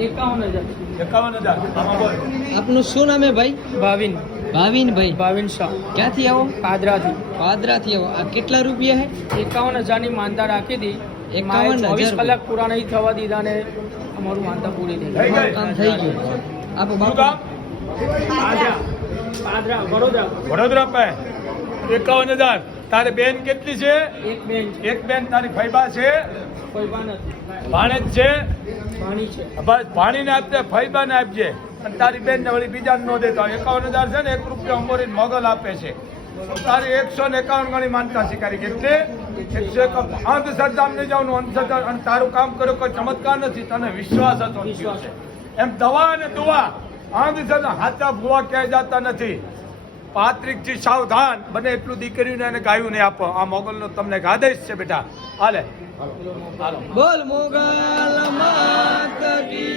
51,000 આમાં બોલ આપનું શું નામ હે ભાઈ? भाविन ભાવિનભાઈ. भाविन शाह ક્યાંથી આવો? पादरा थी પાદરાથી આવો. આ કેટલા રૂપિયા હે? 51,000 ની માનતા રાખી હતી. 51,000 24 કલાક પૂરા નહીં થવા દીધા ને અમારું માનતા પૂરી થઈ થઈ ગઈ. કામ થઈ ગયું. આપો શું બાપુ. કામ? પાદરા વડોદરા વડોદરા પે 51,000. તારી બેન કેટલી છે? એક બેન છે, એક બેન. તારી ફૈબા છે? કોઈ બા નથી, ભાણેજ છે? ભાણી છે. બસ ભાણીને આપજે, ફૈબાને આપજે. અને તારી બેન ને વળી બીજાને ન દેતો. 51,000 છે ને 1 રૂપિયા અંબોરીને મોગલ આપે છે. તારી 151 ગણી માનતા શીખારી. કેટલી? 151. અંધશ્રદ્ધામાં નહીં જવાનું. અંધશ્રદ્ધા અને તારું કામ કર્યો કોઈ ચમત્કાર નથી. તને વિશ્વાસ હતો થયો છે. એમ દવા અને દુઆ અંધશ્રદ્ધા હાચા ભૂવા ક્યાંય જતા નથી. પાત્રિકથી સાવધાન બને એટલું દીકરીને એને ગાયું નહીં આપો. આ મોગલનો તમને આદેશ છે બેટા. હાલે હાલો. બોલ મોગલ માત કી